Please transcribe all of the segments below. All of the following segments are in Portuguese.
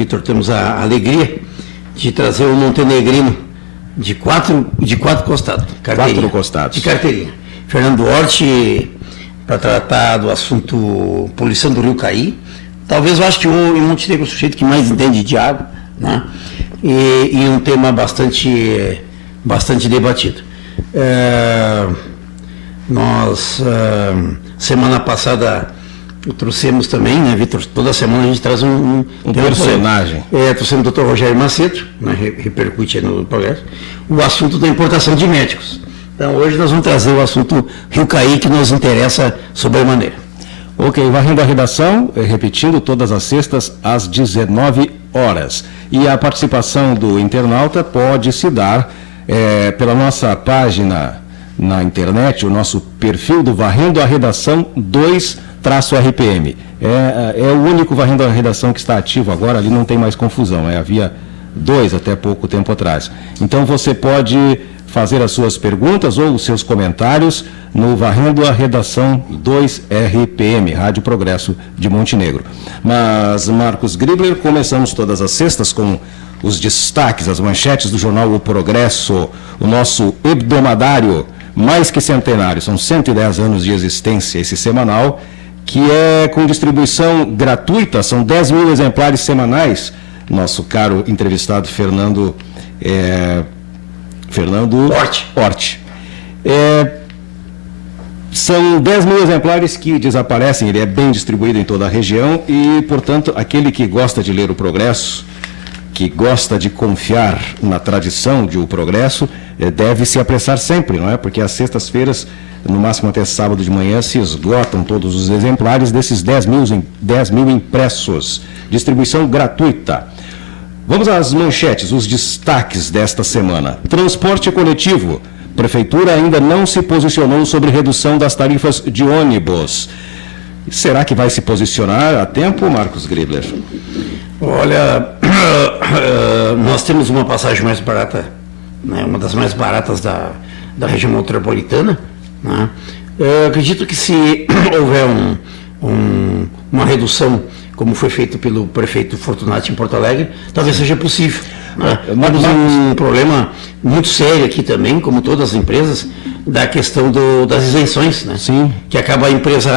Vitor, temos a alegria de trazer o montenegrino de quatro costados. Quatro costados. De carteirinha. Fernando Hort, para tratar do assunto poluição do Rio Caí. Talvez eu acho que em Montenegro é o sujeito que mais entende de água, né? E um tema bastante debatido. Nós, semana passada, trouxemos também, né, Vitor? Toda semana a gente traz um personagem. Trouxemos o Dr. Rogério Macedo, né, repercute aí no progresso, o assunto da importação de médicos. Então, hoje nós vamos trazer o assunto Rio Caí, que nos interessa sobremaneira. Ok, varrendo a redação, repetindo, todas as sextas às 19 horas. E a participação do internauta pode se dar pela nossa página na internet, o nosso perfil do Varrendo a Redação 2-RPM. É o único Varrendo a Redação que está ativo agora, ali não tem mais confusão, havia 2 até pouco tempo atrás. Então você pode fazer as suas perguntas ou os seus comentários no Varrendo a Redação 2-RPM, Rádio Progresso de Montenegro. Mas, Marcos Gribler, começamos todas as sextas com os destaques, as manchetes do jornal O Progresso, o nosso hebdomadário mais que centenário, são 110 anos de existência esse semanal, que é com distribuição gratuita, são 10 mil exemplares semanais. Nosso caro entrevistado Fernando Hort. São 10 mil exemplares que desaparecem, ele é bem distribuído em toda a região e, portanto, aquele que gosta de ler o Progresso, que gosta de confiar na tradição de O Progresso, deve se apressar sempre, não é? Porque às sextas-feiras, no máximo até sábado de manhã, se esgotam todos os exemplares desses 10 mil impressos. Distribuição gratuita. Vamos às manchetes, os destaques desta semana. Transporte coletivo. Prefeitura ainda não se posicionou sobre redução das tarifas de ônibus. Será que vai se posicionar a tempo, Marcos Gribler? Olha, nós temos uma passagem mais barata, né, uma das mais baratas da região metropolitana, né? Eu acredito que se houver uma redução, como foi feito pelo prefeito Fortunati em Porto Alegre, talvez seja possível. Temos um problema muito sério aqui também, como todas as empresas, da questão das isenções, né? Sim. Que acaba a empresa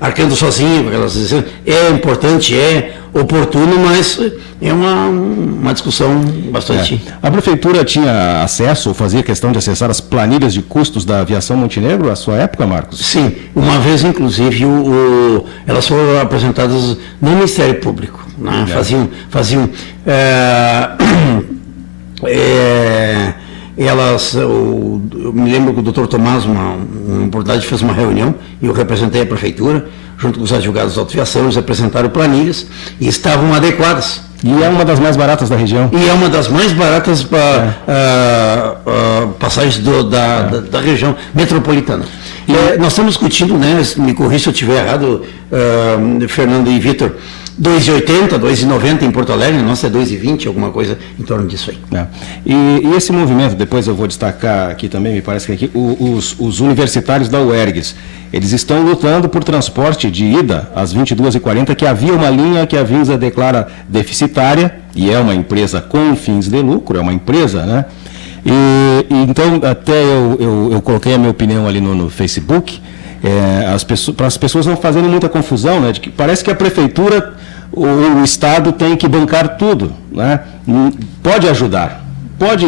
arcando sozinha com aquelas isenções. É importante, é oportuno, mas é uma discussão bastante... A prefeitura tinha acesso, ou fazia questão de acessar as planilhas de custos da aviação Montenegro, à sua época, Marcos? Sim, uma vez, inclusive, elas foram apresentadas no Ministério Público, né? Faziam eu me lembro que o doutor Tomás, uma oportunidade, fez uma reunião e eu representei a prefeitura, junto com os advogados da autoviação, eles apresentaram planilhas e estavam adequadas. E é uma das mais baratas da região. E é uma das mais baratas passagens da região metropolitana. Nós estamos discutindo, né, me corrija se eu estiver errado, Fernando e Vitor, 2,80, 2,90 em Porto Alegre, nossa é 2,20, alguma coisa em torno disso aí. E esse movimento, depois eu vou destacar aqui também, me parece que aqui, os universitários da UERGS, eles estão lutando por transporte de ida às 22h40, que havia uma linha que a Vinsa declara deficitária, e é uma empresa com fins de lucro, é uma empresa, né? Então, até eu coloquei a minha opinião ali no Facebook, para as pessoas não fazerem muita confusão, né, de que parece que a prefeitura, o Estado tem que bancar tudo, né? Pode ajudar, pode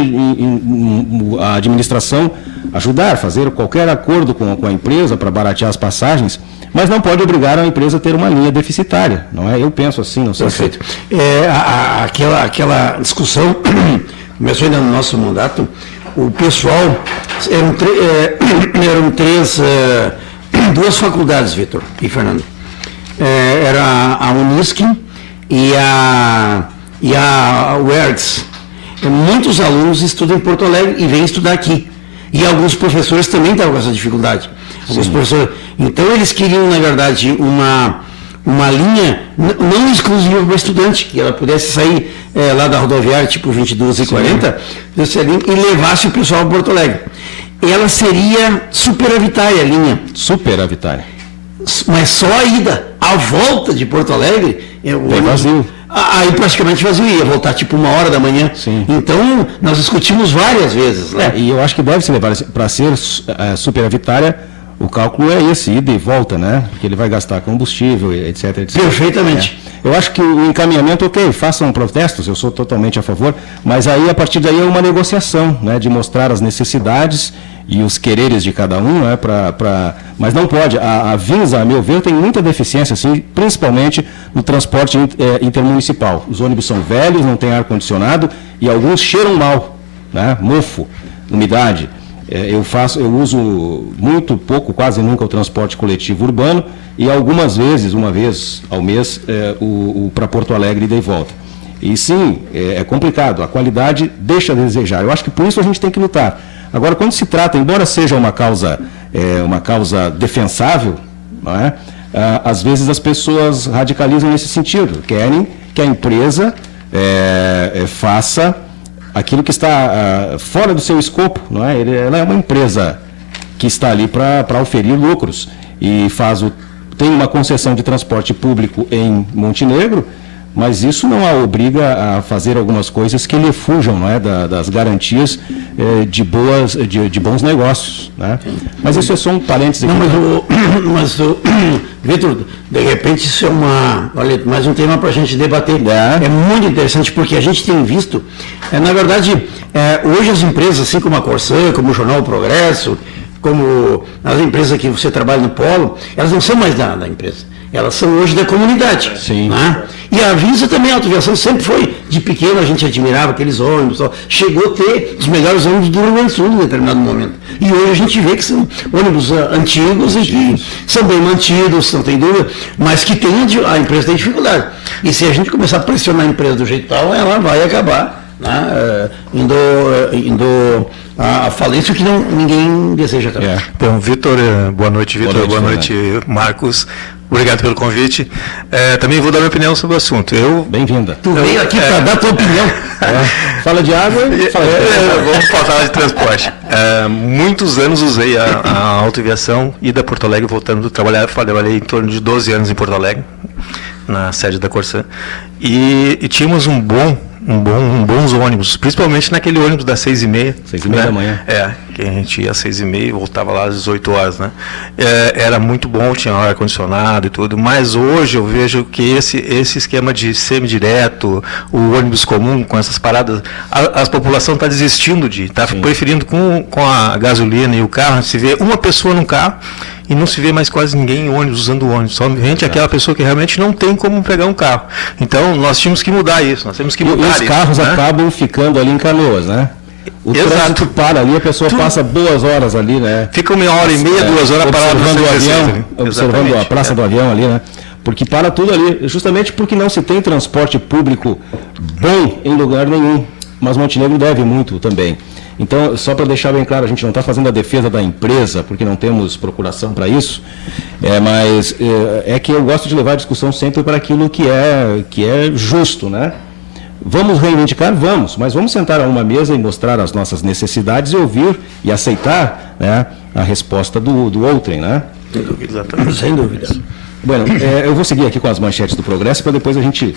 a administração ajudar, fazer qualquer acordo com a empresa para baratear as passagens, mas não pode obrigar a empresa a ter uma linha deficitária, não é? Eu penso assim, não sei. Perfeito. Aquela discussão começou ainda no nosso mandato, o pessoal, eram duas faculdades, Vitor e Fernando. Era a Unisc e a UERGS. Muitos alunos estudam em Porto Alegre e vêm estudar aqui. E alguns professores também estavam com essa dificuldade. Então eles queriam, na verdade, uma linha não exclusiva para o estudante, que ela pudesse sair lá da rodoviária, tipo 22h40, e levasse o pessoal para Porto Alegre. Ela seria superavitária, a linha. Superavitária. Mas só a ida. A volta de Porto Alegre... É vazio. Aí praticamente vazio, ia voltar tipo 1h da manhã. Sim. Então, nós discutimos várias vezes, né? E eu acho que deve se levar para ser superavitária, o cálculo é esse, ida e volta, né? Que ele vai gastar combustível, etc, etc. Perfeitamente. Eu acho que o encaminhamento, ok, façam protestos, eu sou totalmente a favor, mas aí, a partir daí, é uma negociação, né? De mostrar as necessidades e os quereres de cada um, né? Mas não pode. A Vinsa, a meu ver, tem muita deficiência, assim, principalmente no transporte intermunicipal. Os ônibus são velhos, não tem ar-condicionado e alguns cheiram mal, né? Mofo, umidade. Eu uso muito pouco, quase nunca, o transporte coletivo urbano e algumas vezes, uma vez ao mês, para Porto Alegre ida e volta. E sim, é complicado, a qualidade deixa a desejar. Eu acho que por isso a gente tem que lutar. Agora, quando se trata, embora seja uma causa defensável, não é? Às vezes as pessoas radicalizam nesse sentido, querem que a empresa faça aquilo que está fora do seu escopo, não é? Ela é uma empresa que está ali para oferir lucros e tem uma concessão de transporte público em Montenegro, mas isso não a obriga a fazer algumas coisas que lhe fujam, não é? Das garantias de bons negócios, né? Mas isso é só um parênteses aqui. Não, mas Vitor, de repente isso olha, mais um tema para a gente debater. É muito interessante porque a gente tem visto, na verdade, hoje as empresas, assim como a Corsã, como o Jornal O Progresso, como as empresas que você trabalha no Polo, elas não são mais da empresa. Elas são hoje da comunidade. Sim. Né? E a Vinsa também, a autoviação sempre foi, de pequeno a gente admirava aqueles ônibus, chegou a ter os melhores ônibus do Rio Grande do Sul em determinado momento. E hoje a gente vê que são ônibus antigos e que são bem mantidos, não tem dúvida, mas que a empresa tem dificuldade. E se a gente começar a pressionar a empresa do jeito tal, ela vai acabar, né, indo a falência, que ninguém deseja também. Então, Vitor, boa noite, Vitor, boa noite, Marcos. Obrigado pelo convite. Também vou dar minha opinião sobre o assunto. Bem-vinda. Tu veio aqui para dar tua opinião. Fala de água e fala de vamos falar de transporte. Muitos anos usei a autoaviação, ida a Porto Alegre, voltando do trabalhar. Trabalhei em torno de 12 anos em Porto Alegre, na sede da Corsã. E tínhamos bons ônibus, principalmente naquele ônibus das 6h30. 6h30 da manhã. Que a gente ia às 6h30 e voltava lá às 18 horas, né? Era muito bom, tinha ar-condicionado e tudo, mas hoje eu vejo que esse esquema de semidireto, o ônibus comum, com essas paradas, a população está desistindo está preferindo com a gasolina e o carro, se vê uma pessoa no carro, e não se vê mais quase ninguém em ônibus, usando ônibus. Somente aquela pessoa que realmente não tem como pegar um carro. Então, nós tínhamos que mudar isso. Nós temos que mudar isso. E os carros acabam ficando ali em Canoas, né? O trânsito para ali, a pessoa passa 2 horas ali, né? Fica 1h30, 2 horas parado observando o avião, observando a Praça do Avião ali, né? Porque para tudo ali, justamente porque não se tem transporte público bom em lugar nenhum. Mas Montenegro deve muito também. Então, só para deixar bem claro, a gente não está fazendo a defesa da empresa, porque não temos procuração para isso, mas é que eu gosto de levar a discussão sempre para aquilo que é justo, né? Vamos reivindicar? Vamos, mas vamos sentar a uma mesa e mostrar as nossas necessidades e ouvir e aceitar, né, a resposta do outrem, né? Sem dúvida. Bueno, eu vou seguir aqui com as manchetes do Progresso para depois a gente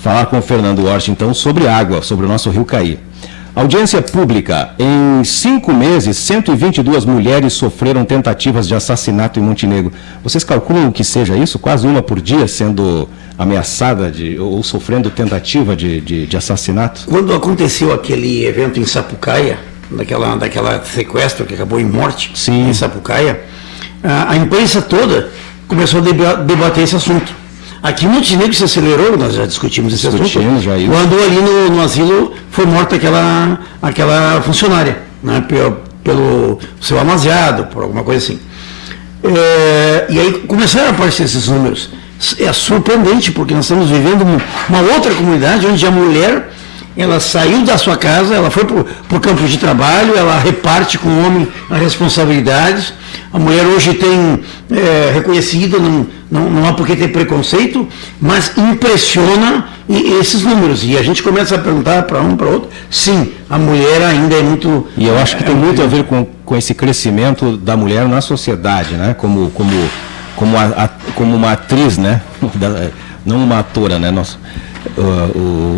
falar com o Fernando Hort, então, sobre água, sobre o nosso rio Caí. Audiência pública. Em 5 meses, 122 mulheres sofreram tentativas de assassinato em Montenegro. Vocês calculam o que seja isso? Quase uma por dia sendo ameaçada ou sofrendo tentativa de assassinato? Quando aconteceu aquele evento em Sapucaia, daquela sequestro que acabou em morte, sim, em Sapucaia, a imprensa toda começou a debater esse assunto. Aqui em Montenegro se acelerou, nós já discutimos esse assunto, quando ali no asilo foi morta aquela funcionária, né, pelo seu amaziado, por alguma coisa assim. E aí começaram a aparecer esses números. É surpreendente, porque nós estamos vivendo uma outra comunidade onde a mulher, ela saiu da sua casa, ela foi para o campo de trabalho, ela reparte com o homem as responsabilidades. A mulher hoje tem reconhecida, não há por que ter preconceito, mas impressiona esses números. E a gente começa a perguntar para um, para outro, sim, a mulher ainda é muito... E eu acho que tem muito a ver com esse crescimento da mulher na sociedade, né? Como uma atriz, né? Não uma atora, né?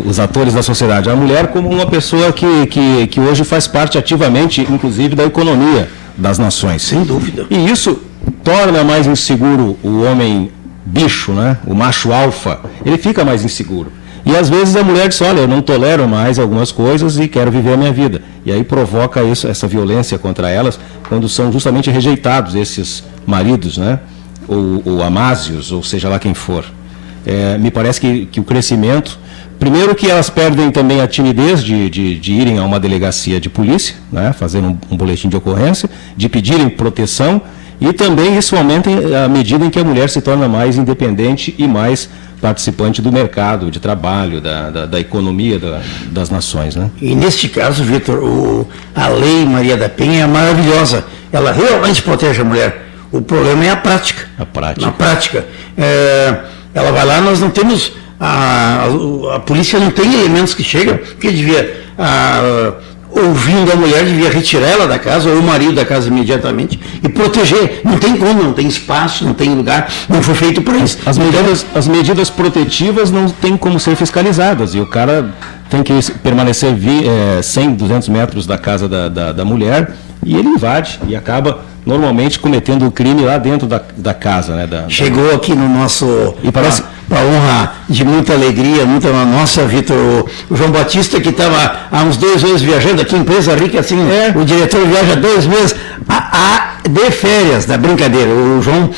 os atores da sociedade. A mulher como uma pessoa que hoje faz parte ativamente, inclusive, da economia das nações. Sem dúvida. E isso torna mais inseguro o homem bicho, né? O macho alfa. Ele fica mais inseguro. E às vezes a mulher diz, olha, eu não tolero mais algumas coisas e quero viver a minha vida. E aí provoca isso, essa violência contra elas, quando são justamente rejeitados esses maridos, né? Ou amásios, ou seja lá quem for. Me parece que o crescimento, primeiro que elas perdem também a timidez de irem a uma delegacia de polícia, né? Fazer um boletim de ocorrência, de pedirem proteção, e também isso aumenta à medida em que a mulher se torna mais independente e mais participante do mercado de trabalho, da economia das nações, né? E neste caso, Vitor, a Lei Maria da Penha é maravilhosa. Ela realmente protege a mulher. O problema é a prática. Na prática. Ela vai lá, nós não temos... A polícia não tem elementos que chegam, porque devia... ouvindo a mulher, devia retirar ela da casa, ou o marido da casa imediatamente, e proteger. Não tem como, não tem espaço, não tem lugar, não foi feito para isso. As medidas protetivas não têm como ser fiscalizadas, e o cara tem que permanecer 100, 200 metros da casa da mulher, e ele invade, e acaba normalmente cometendo o crime lá dentro da casa. Né, Chegou aqui no nosso... E parece... Para honra de muita alegria, muita nossa, Vitor, o João Batista, que estava há uns 2 meses viajando aqui, empresa rica, assim, o diretor viaja 2 meses de férias, da brincadeira. O João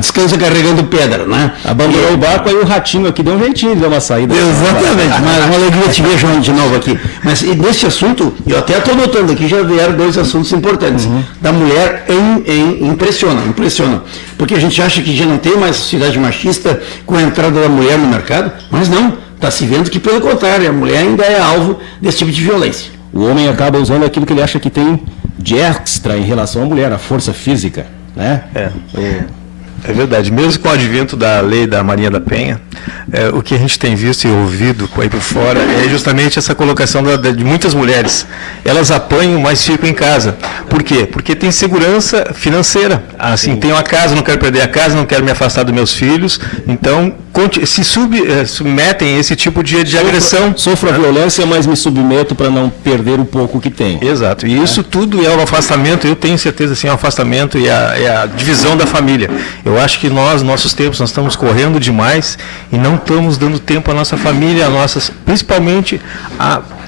descansa carregando pedra, né? Abandonou o barco, aí o ratinho aqui deu um jeitinho, deu uma saída. Exatamente, mas uma alegria te ver, João, de novo aqui. Mas nesse assunto, eu até estou notando aqui, já vieram 2 assuntos importantes. Da mulher impressiona. Porque a gente acha que já não tem mais sociedade machista com a entrada da mulher no mercado, mas não, está se vendo que pelo contrário, a mulher ainda é alvo desse tipo de violência. O homem acaba usando aquilo que ele acha que tem de extra em relação à mulher, a força física, né? É verdade, mesmo com o advento da lei da Maria da Penha, o que a gente tem visto e ouvido aí por fora é justamente essa colocação de muitas mulheres. Elas apanham, mas ficam em casa. Por quê? Porque tem segurança financeira. Assim, tenho a casa, não quero perder a casa, não quero me afastar dos meus filhos. Então, se submetem a esse tipo de agressão. Sofro a violência, mas me submeto para não perder o pouco que tenho. Exato. E isso tudo é um afastamento, eu tenho certeza, assim, é um afastamento e a divisão da família. Eu acho que nossos tempos, nós estamos correndo demais e não estamos dando tempo à nossa família, principalmente,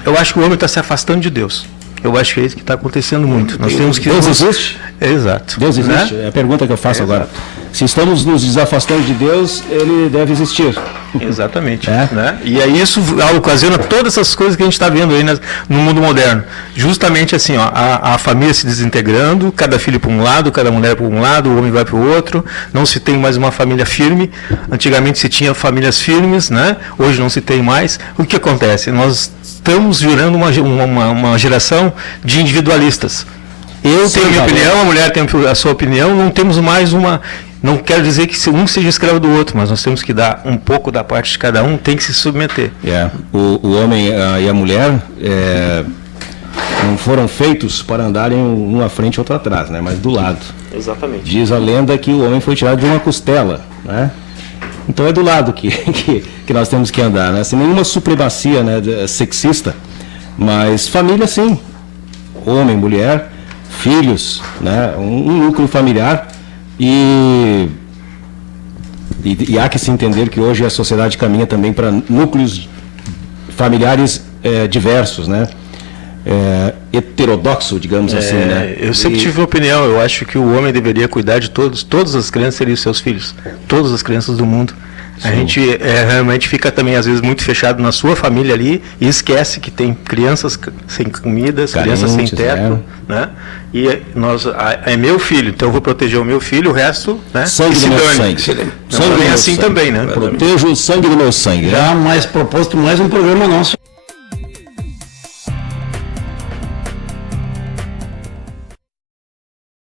eu acho que o homem está se afastando de Deus. Eu acho que é isso que está acontecendo muito. Nós temos que... Deus existe? Exato. Deus existe? Né? É a pergunta que eu faço agora. Se estamos nos desafastando de Deus, ele deve existir. Exatamente. Né? E aí isso ocasiona todas essas coisas que a gente está vendo aí no mundo moderno. Justamente assim, a família se desintegrando, cada filho para um lado, cada mulher para um lado, o homem vai para o outro, não se tem mais uma família firme. Antigamente se tinha famílias firmes, né? Hoje não se tem mais. O que acontece? Nós estamos virando uma geração de individualistas. Eu tenho a minha opinião, a mulher tem a sua opinião, não temos mais uma... Não quero dizer que um seja escravo do outro, mas nós temos que dar um pouco da parte de cada um, tem que se submeter. O homem e a mulher não foram feitos para andarem um à frente e outro atrás, né? Mas do lado. Exatamente. Diz a lenda que o homem foi tirado de uma costela, né? Então é do lado que nós temos que andar, né? Sem nenhuma supremacia, né, sexista, mas família sim, homem, mulher, filhos, né? Um núcleo familiar e há que se entender que hoje a sociedade caminha também para núcleos familiares diversos, né? Heterodoxo, digamos assim, né? Eu sempre tive uma opinião, eu acho que o homem deveria cuidar de todas as crianças seriam seus filhos, todas as crianças do mundo. A gente realmente fica também, às vezes, muito fechado na sua família ali e esquece que tem crianças sem comida, crianças sem teto, né? E é meu filho, então eu vou proteger o meu filho, o resto, né? Sangue do meu sangue. Sangue é assim também, né? Protejo o sangue do meu sangue. Já mais proposto mais um programa nosso.